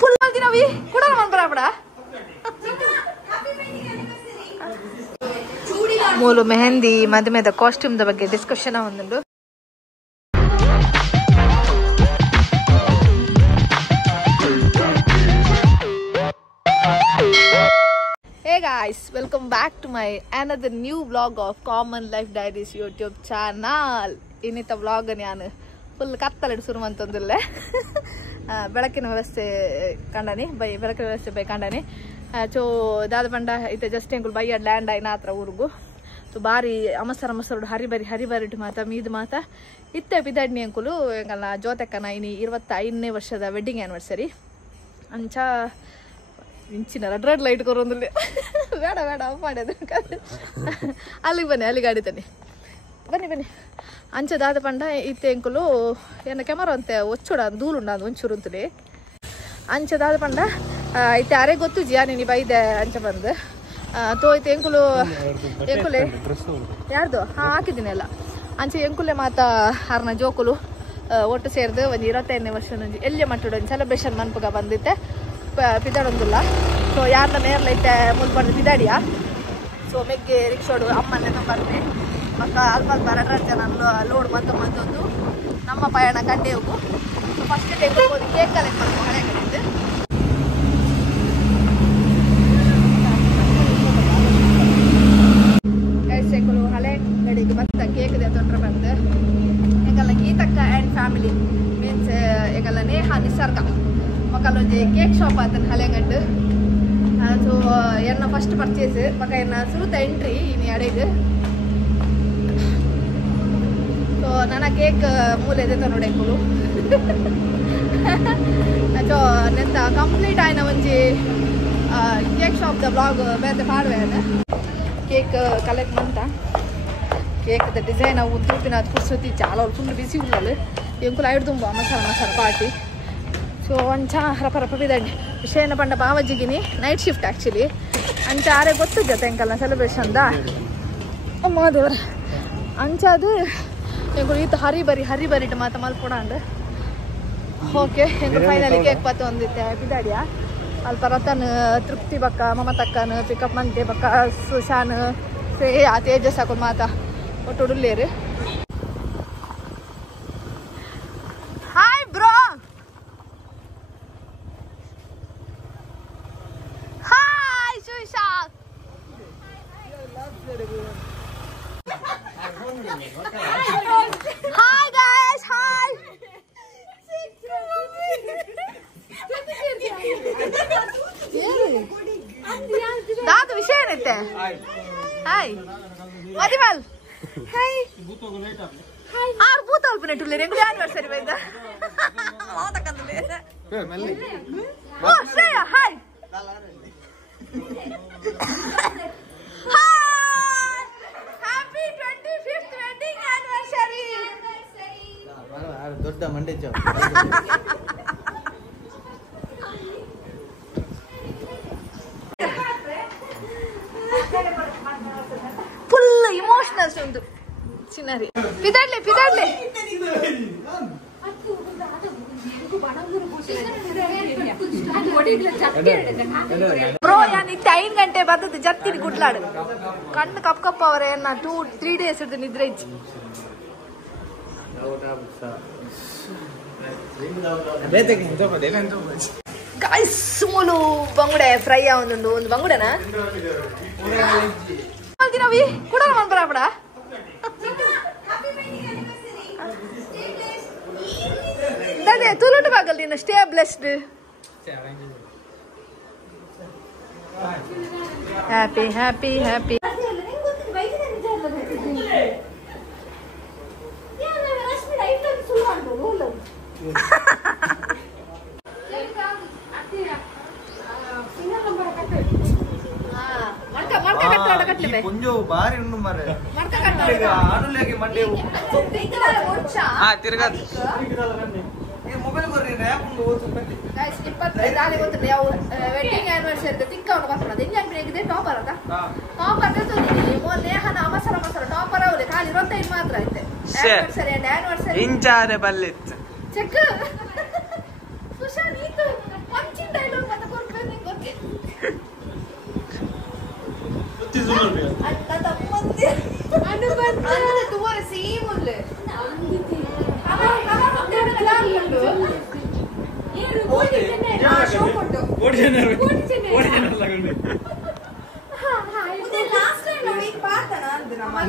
Full ಮಾಡ್ತೀನವಿ ಕೂಡ ಬರಾಬಡ ಮೂಲು mehndi ಮದುವೆದ costume ಬಗ್ಗೆ discussion ಒಂದುಂಡು. Hey guys, welcome back to my another new vlog of Common Life Diaries YouTube channel. ಇನ್ನಿತ vlog ನಾನು full ಕತ್ತಲಿಡು ಶುರು ಅಂತಂದಿಲ್ಲ. ಬೆಳಕಿನ ವ್ಯವಸ್ಥೆ ಕಂಡನಿ ಬೆಳಕಿನ ವ್ಯವಸ್ಥೆ ಬೈ ಕಂಡನಿ ಚೋ ದಾದ ಪಂಡ ಇತ್ತೆ ಜಸ್ಟ್ ಎಂಕುಲು ಬೈಯಡ್ ಲ್ಯಾಂಡ್ ಆಯ್ನ ಹತ್ರ ಊರುಗು ಸೊ ಬಾರಿ ಅಮಸರು ಹರಿಬರಿಟ್ಟು ಮಾತ ಮೀದು ಮಾತ ಇತ್ತೆ ಪಿದಡ್ನಿ ಅಂಕುಲು ಎಂಕಲ್ನ ಜೋತೆಕ್ಕನ ಇನಿ 25ನೇ ವರ್ಷದ ವೆಡ್ಡಿಂಗ್ ಆ್ಯನಿವರ್ಸರಿ ಅಂಚ ಇಂಚಿನ ರೆಡ್ ಲೈಟ್ ಕೊರೊಂದಿಲ್ಲ ಬೇಡ ಆಫ್ ಮಾಡೋದು ಅಲ್ಲಿಗೆ ಅಲ್ಲಿಗೆ ಆಡಿತಾನೆ ಬನ್ನಿ ಅಂಚ ದಾದ ಪಂಡ ಇತ್ತೆ ಎಂಕುಲು ಏನ ಕೆಮರ ಅಂತೆ ಒಚ್ಚುಡ ದೂಲುಂಡ ಅದು ಒಂಚೂರು ಅಂತಲಿ ಅಂಚ ದಾದ ಪಂಡ ಇತ್ತೆ ಅರೆ ಗೊತ್ತು ಜಿಯಾ ನೀನು ಬೈದೆ ಅಂಚ ಬಂದು ತೋಯ್ತು ಎಂಕುಲೆ ಯಾರ್ದು ಹಾಕಿದ್ದೀನಿ ಎಲ್ಲ ಅಂಚೆ ಎಂಕುಲೆ ಮಾತ ಅರ್ನ ಜೋಕುಲು ಒಟ್ಟು ಸೇರಿದು ಒಂದು 25ನೇ ವರ್ಷ ಎಲ್ಲಿ ಮಟ್ಟುಡು ಸೆಲೆಬ್ರೇಷನ್ ಮನ್ಪುಗ ಬಂದಿತ್ತೆ ಪಿದಾಡೊಂದಿಲ್ಲ ಸೊ ಯಾರನ್ನ ನೇರ್ಲೈತೆ ಮುಲ್ಪಂಡು ಪಿದಾಡಿಯಾ ಸೊ ಮೆಗ್ಗೆ ರಿಕ್ಷೋಡು ಅಮ್ಮನ್ನೇ ಬರ್ತೆ ಮಕ್ಕ ಅಲ್ಪ 2 ಜನ ಲೋಡ್ ಮತ್ತೊಂದು ನಮ್ಮ ಪಯಣ ಕಂಡೇವು ಸೊ ಫಸ್ಟ್ ಟೈಮ್ ಹೋಗಿ ಕೇಕ್ ಕಲೆಕ್ಟ್ ಮಾಡ್ಕೊ ಹಳೆ ಕಡೆಯಿಂದ ಗೈಸೆಗಳು ಹಳೆ ಕಡೆಗೆ ಮತ್ತೆ ಕೇಕ್ ತೊಂದರೆ ಬಂದು ಈಗೆಲ್ಲ ಗೀತಕ್ಕ ಆ್ಯಂಡ್ ಫ್ಯಾಮಿಲಿ ಮೀನ್ಸ್ ಈಗೆಲ್ಲ ನೇಹ ನಿಸರ್ಗ ಮಕ್ಕಳೊಂದು ಕೇಕ್ ಶಾಪ್ ಆತನ ಹಳೆಗಂಡು ಸೊ ಎನ್ನ ಫಸ್ಟ್ ಪರ್ಚೇಸ್ ಮಕ್ಕ ಎನ್ನ ಸುರುತ ಎಂಟ್ರಿ ಇನ್ನು ಎಡೆಗೆ ಸೊ ನನ್ನ ಕೇಕ್ ಮೂಲೆ ಎದೆ ನೋಡೇಕುಲು ಸೊ ನೆಂತ ಕಂಪ್ಲೀಟ್ ಆಯ್ನ ಒಂಜಿ ಕೇಕ್ ಶಾಪ್ ದ ಬ್ಲಾಗ್ ಬೇರೆ ಪಾಡುವೆ ಅದ ಕೇಕ್ ಕಲೆಕ್ಟ್ ಮಂತ ಕೇಕ್ದ ಡಿಸೈನ್ ಅವು ತೂಪಿನ ಕುರ್ಸತಿ ಚಾಲ ಫುಲ್ ಬಿಸಿ ಉಳ್ಳಲು ಎಂಕುಲು ಐಡು ತುಂಬ ಮಸಾಲ ಪಾರ್ಟಿ ಸೊ ಅಂಚ ರಪ ಬಿದಡ್ಡಿ ವಿಷಯನ ಪಂಡ ಬಾವಜ್ಜಿಗಿನಿ ನೈಟ್ ಶಿಫ್ಟ್ ಆ್ಯಕ್ಚುಲಿ ಅಂಚ ಆರೆ ಗೊತ್ತು ಜೊತೆ ಎಂಕಲ್ನ ಸೆಲೆಬ್ರೇಷನ್ದ ಅಮ್ಮ ದೇವರ ಅಂಚ ಅದು ಎಂಕುಲು ಈತ ಹರಿಬರಿಟ್ಟು ಮಾತ ಮಲ್ಪೊಡಾಂಡು ಓಕೆ ಎಂಕುಲು ಫೈನಲಿ ಕೇಕ್ ಪತ್ತು ಒಂದಿತ್ತೆ ಬಿದಾಡಿಯ ಅಲ್ಪ ರತನ್ ತೃಪ್ತಿ ಬಕ್ಕ ಮಮತಕ್ಕನ್ ಪಿಕಪ್ ಮಂತೆ ಬಕ್ಕ ಸುಶಾನ್ ಶ್ರೇಯ ತೇಜಸ್ ಹಾಕೊಂಡು ಮಾತ ಒಟ್ಟು ಉಡುಲ್ಲೇರು hi bro hi Susha hi guys hi ದಾದ ವಿಷಯ ಏನೈತೆ ಹಾಯ್ ಮದಿಮಲ್ ಹಾಯ್ ಆರು ಭೂತ ಅಲ್ಪನೆಟ್ಟುಲ್ಲೆ ರೆಂಗು ಆನಿವರ್ಸರಿ ಬೈದ ಮಾತಕ್ಕಂದಲೇ ಓ Shreya hi happy 25th wedding anniversary ದೊಡ್ಡ ಮಂಡೆ ಫುಲ್ ಇಮೋಷನಲ್ಸ್ ಒಂದು ಸಿನರಿ ಪಿದಾಡ್ಲೆ ಬ್ರೋ ಯಾನ್ ಇತ್ತೆ 5 ಗಂಟೆ ಬರ್ತದೆ ಜತ್ತಿನ ಗುಡ್ಲಾಡು ಕಣ್ಣು ಕಪ್ಪ ಅವರೇ ನಾ 2-3 ಡೇಸ್ ಇಡ್ದು ನಿದ್ರೆ ಇಜ್ಜಿ ಗೈಸ್ ಮೂಲು ಬಂಗುಡೆ ಫ್ರೈ ಒಂದು ಬಂಗುಡೆನಾ ನವಿ ಕೂಡ ಬರಾಬಡ ಅದೇ ತುಳುಟು ಬಾಗಲ್ ನೀನು ಸ್ಟೇ ಬ್ಲೆಸ್ಡ್ ಹ್ಯಾಪಿ ಕೊಂಚ ಬಾರಿ ಉಂಡು ಮಾರೆ ಮಂಡೆ ತಿರ್ಗಾ ಮೊಬೈಲ್ ಬರ್ರಿ ವೆಡ್ಡಿಂಗ್ ಆನಿವರ್ಸರಿ ತಿಕ್ಕ ಟಾಪರ್ ಅದ ಟಾಪರ್ ನೇಹನ ಅವಸರ ಟಾಪರ್ ಅವರೇ ಖಾಲಿ 25 ಮಾತ್ರ ಐತೆ ಆನಿವರ್ಸರಿ ಇಂಚಾರೆ ಬಲ್ಲಿತ್ತು ಚೆಕ್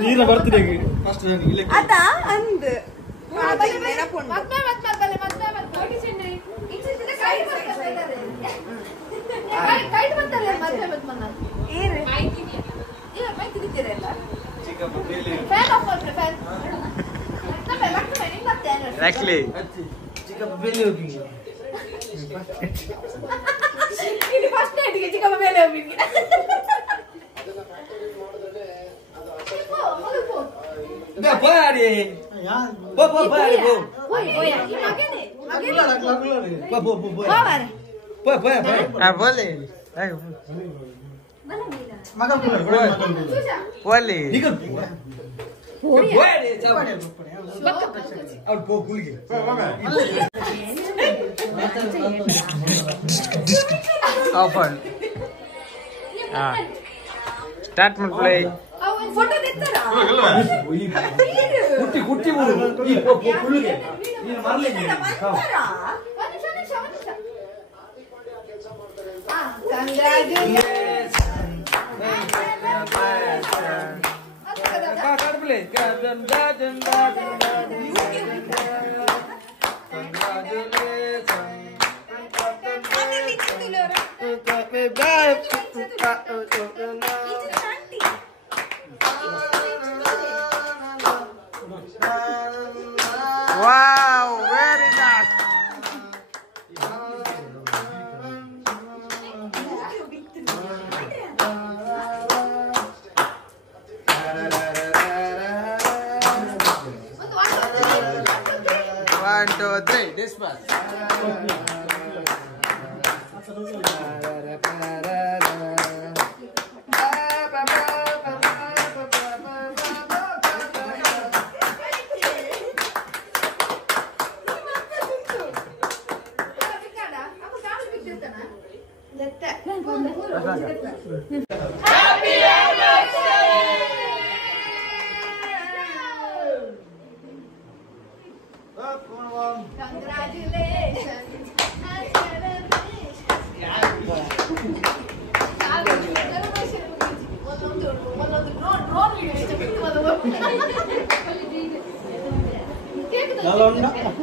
ನೀರ ಬರ್ತಿದೆ ಫಸ್ಟ್ ಅದ ಅಂದ್ ಚಿಕ್ಕಪ್ಪ ಬೆಲ್ಲಿ ಹೋಗಿ ಚಿಕ್ಕಪ್ಪ ಮೇಲೆ ಹೋಗಿ Pare. Po. Ah, boleh. Makan pula. Boleh. Ikut. Boleh. Out po pulgi. Open. Ah. Start my play. Photo ತೆಗ್ತಾರಾ ಕುಟ್ಟಿ ಪುಳ್ಳಿಗೆ ನೀನು ಮರಲಿ Wow, very nice. One, two, three. This one.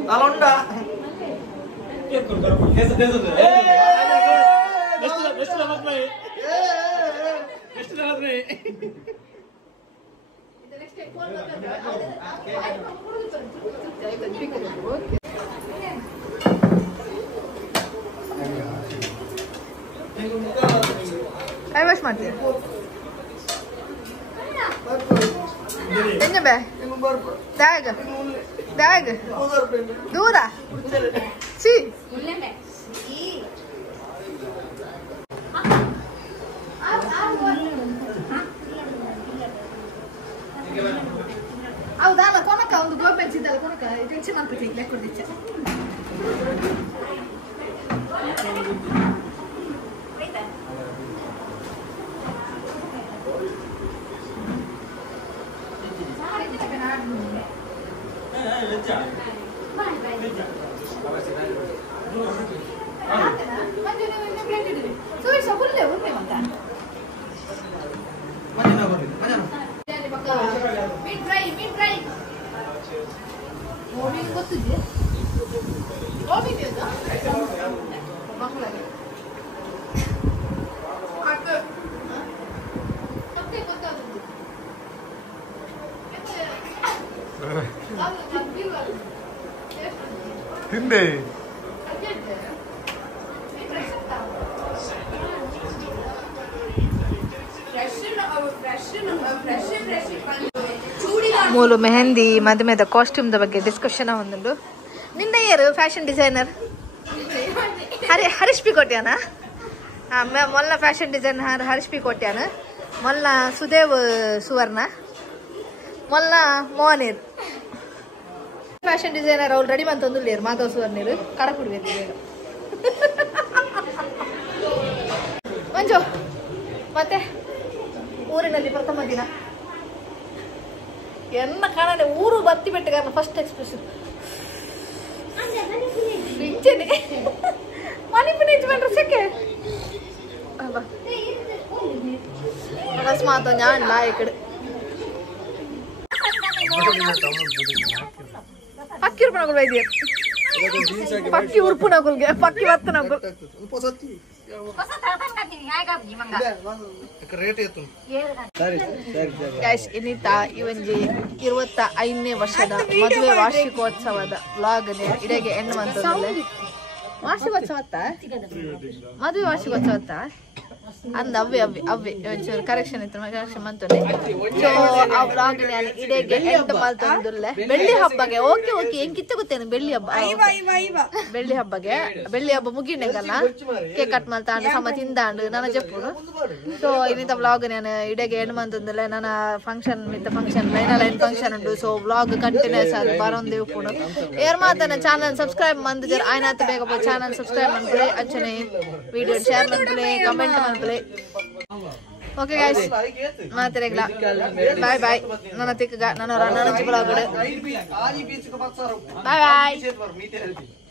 Alonda. Hai mas mati. Ini be. Dag. Dura. Si. ಹೌದಲ್ಲ ಕೊನಕ ಒಂದು gobi ಹಚ್ಚಿದ್ದಲ್ಲ ಕೊನಕ tension ಅಂತ ತೆಗಿಲೆ ಕೊಡ್ದಿಚ್ಚ ತಿಂದೆ ಮೂಲು ಮೆಹಂದಿ ಮದುವೆದ ಕಾಸ್ಟ್ಯೂಮ್ದ ಬಗ್ಗೆ ಡಿಸ್ಕಷನ್ ಒಂದುಂಡು ನಿನ್ನೆ ಯಾರು ಫ್ಯಾಷನ್ ಡಿಸೈನರ್ ಹರೀಶ್ ಪಿ ಕೊಟ್ಯಾನ ಮೊಲ್ಲ ಫ್ಯಾಷನ್ ಡಿಸೈನರ್ ಹರೀಶ್ ಪಿ ಕೊಟ್ಯಾನ ಮೊಲ್ಲ ಸುದೇವ್ ಸುವರ್ಣ ಮೊಲ್ಲ ಮೋನೀರ್ ಫ್ಯಾಷನ್ ಡಿಸೈನರ್ ಅವ್ರು ರೆಡಿ ಬಂತಂದು ಮಾಧವ್ ಸುವರ್ಣೀರು ಕಡಪುಡ್ಬೇಕು ಮಂಜು ಮತ್ತೆ ಊರಿನಲ್ಲಿ ಪ್ರಥಮ ದಿನ ಎನ್ನ ಕಾಣದೆ ಊರು ಬತ್ತಿ ಬೆಟ್ಟಗಾರನ ಫಸ್ಟ್ ಎಕ್ಸ್ಪ್ರೆಷನ್ ಪಿಂಚನೆ ಮಣಿಪುರ ಇಟ್ಕೊಂಡ್ರೆ ಸಿಕ್ಕೆ ಅಕಸ್ಮಾತ್ ഞാൻ ലായക്കട് ಪಕ್ಕಿ ಉರ್ಪುನಗುಲ್ ವೈದ್ಯ ಪಕ್ಕಿ ಉರ್ಪುನಗುಲ್ಗೆ ಪಕ್ಕಿ ವತ್ತನಗುಲ್ ಗೈಸ್ ಇನ್ನಿತ ಇವಂಜಿ 25ನೇ ವರ್ಷದ ಮದುವೆ ವಾರ್ಷಿಕೋತ್ಸವದ ವ್ಲಾಗ್ ಇಡೆಗೆ ಎಂಡ್ ಮಂತಂದ್ರೆ ವಾರ್ಷಿಕೋತ್ಸವತ್ತ ಮದುವೆ ವಾರ್ಷಿಕೋತ್ಸವತ್ತ ಅಂದ ಅವ್ವೆ ಒಂಚೂರು ಕರೆಕ್ಷನ್ ಇತ್ತು ಕರೆಕ್ಷನ್ ಮಂತೊಂಡೆ ಸೊ ಆ ವ್ಲಾಗ್ ನಾನು ಇಡೆಗೆ ಎಂಡ್ ಮಲ್ತೊಂದುಲ್ಲೆ ಬೆಳ್ಳಿ ಹಬ್ಬಗೆ ಓಕೆ ಹೆಂಗ್ ಕಿತ್ತ ಗೊತ್ತೇನು ಬೆಳ್ಳಿ ಹಬ್ಬ ಮುಗಿಂಡೆಗಲ್ಲ ಕೇಕ್ ಕಟ್ ಮಲ್ತಾಂಡು ಸಮ ತಿಂದಾಂಡು ನನ್ನ ಜಪ್ಪುಡು ಸೊ ಇನ್ನಿತ ವ್ಲಾಗ್ ನಾನು ಇಡೆಗೆ ಎಂಡ್ ಮಂತೊಂದುಲ್ಲೆ ನನ್ನ ಫಂಕ್ಷನ್ ಲೈನ್ ಫಂಕ್ಷನ್ ಉಂಟು ಸೊ ವ್ಲಾಗ್ ಕಂಟಿನ್ಯೂಸ್ ಆಗಿ ಬರೋಂದೇ ಉಪ್ಪುಡು ಏರ್ ಮಾತನ ಚಾನಲ್ ಸಬ್ಸ್ಕ್ರೈಬ್ ಮಂದಿದ್ದಾರೆ ಆಯ್ನಾತ ಬೇಗ போய் ಚಾನಲ್ ಸಬ್ಸ್ಕ್ರೈಬ್ ಮಾಡ್ಕೊಳ್ಳಿ ಅಂಚನೆ ವಿಡಿಯೋ ಶೇರ್ ಮಾಡ್ಕೊಳ್ಳಿ ಕಮೆಂಟ್ ಮಾಡ್ಕೊಳ್ಳಿ ಓಕೆ ಗೈಸ್ ಮಾತಾರೆಗ್ಲ ಬಾಯ್ ಬಾಯ್ ನನ್ನ ತಿಕ್ಕಗ ನನ್ನ ಬ್ಲಾಗ್ ಬಾಯ್ ಬಾಯ್